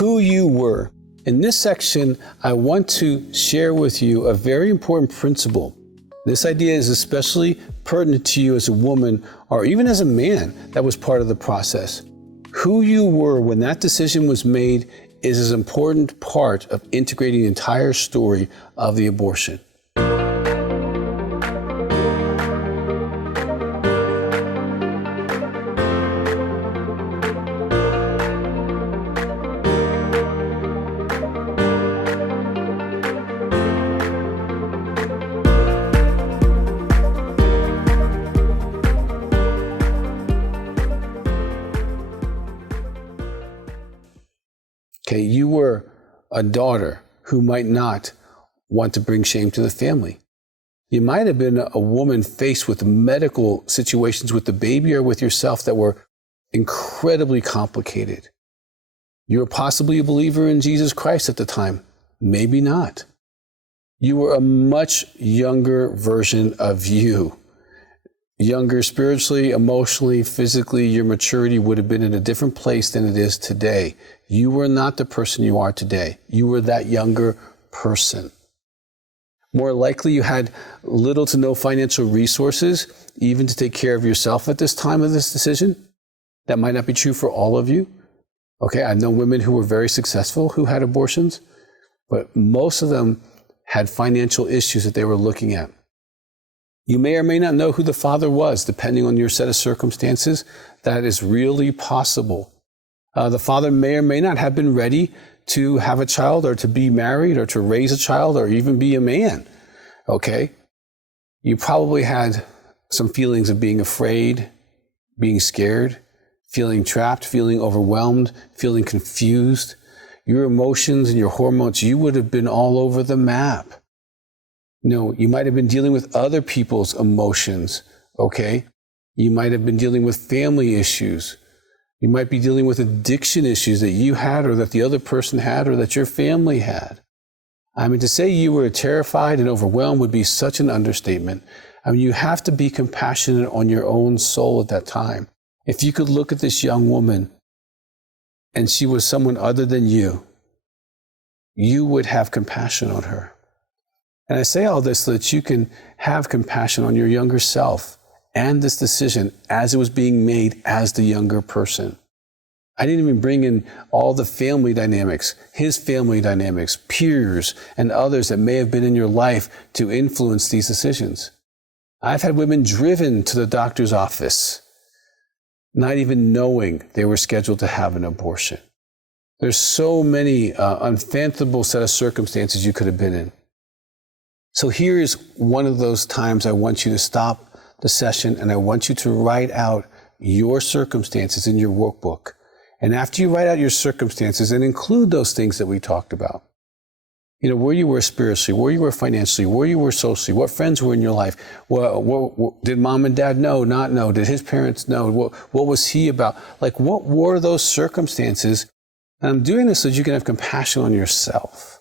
who you were. In this section, I want to share with you a very important principle. This idea is especially pertinent to you as a woman or even as a man that was part of the process. Who you were when that decision was made is an important part of integrating the entire story of the abortion. Okay, you were a daughter who might not want to bring shame to the family. You might have been a woman faced with medical situations with the baby or with yourself that were incredibly complicated. You were possibly a believer in Jesus Christ at the time. Maybe not. You were a much younger version of you. Younger spiritually, emotionally, physically, your maturity would have been in a different place than it is today. You were not the person you are today. You were that younger person. More likely, you had little to no financial resources, even to take care of yourself at this time of this decision. That might not be true for all of you. Okay, I know women who were very successful who had abortions, but most of them had financial issues that they were looking at. You may or may not know who the father was, depending on your set of circumstances. That is really possible. The father may or may not have been ready to have a child or to be married or to raise a child or even be a man. Okay? You probably had some feelings of being afraid, being scared, feeling trapped, feeling overwhelmed, feeling confused. Your emotions and your hormones, you would have been all over the map. No, you might have been dealing with other people's emotions, okay? You might have been dealing with family issues. You might be dealing with addiction issues that you had or that the other person had or that your family had. I mean, to say you were terrified and overwhelmed would be such an understatement. I mean, you have to be compassionate on your own soul at that time. If you could look at this young woman and she was someone other than you, you would have compassion on her. And I say all this so that you can have compassion on your younger self and this decision as it was being made as the younger person. I didn't even bring in all the family dynamics, his family dynamics, peers, and others that may have been in your life to influence these decisions. I've had women driven to the doctor's office, not even knowing they were scheduled to have an abortion. There's so many unfathomable set of circumstances you could have been in. So here is one of those times I want you to stop the session and I want you to write out your circumstances in your workbook. And after you write out your circumstances and include those things that we talked about, you know, where you were spiritually, where you were financially, where you were socially, what friends were in your life, what did mom and dad know, not know, did his parents know, what was he about? Like, what were those circumstances? And I'm doing this so that you can have compassion on yourself.